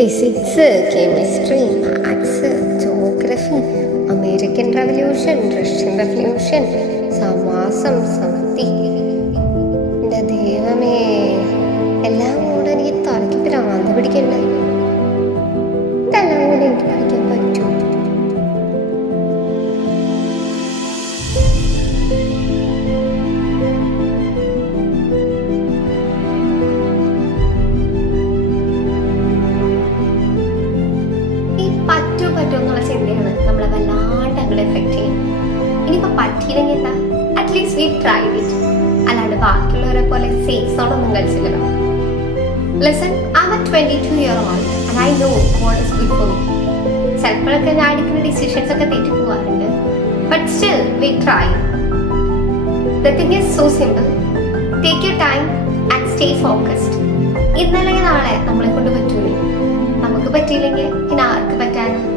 Physics, chemistry, maths, geography, American revolution, Russian revolution, സമാസം, സമൃദ്ധി. എൻ്റെ ദൈവമേ, എല്ലാം കൂടെ എനിക്ക് തലയ്ക്ക് ഭ്രാന്ത് പിടിക്കണ്ടേ? ഇതെല്ലാം കൂടെ എനിക്ക് പഠിക്കാൻ പറ്റുമോ? പറ്റുമോ എന്നുള്ള ചിന്തയാണ് നമ്മളെ വല്ലാണ്ട് അങ്ങോട്ട് എഫക്ട് ചെയ്യും. ഇനിയിപ്പോൾ പറ്റിയില്ലെങ്കിൽ എന്താ, അറ്റ്ലീസ്റ്റ് വി ട്രൈഡ് ഇറ്റ്. അല്ലാണ്ട് ബാക്കിയുള്ളവരെ പോലെ സേഫ് സോൺ ഒന്നും കളിച്ചില്ലല്ലോ. Listen, I am 22-year-old and I know what is good for me. ചിലപ്പോഴൊക്കെ ഞാൻ എടുക്കുന്ന ഡിസിഷൻസ് ഒക്കെ തെറ്റി പോകാറുണ്ട്. But still we try. The thing is so simple. Take your time and stay focused. ഇന്നല്ലെങ്കിൽ നാളെ നമ്മളെ കൊണ്ട് പറ്റൂലേ. നമുക്ക് പറ്റിയില്ലെങ്കിൽ പിന്നെ ആർക്ക് പറ്റാനാണ്?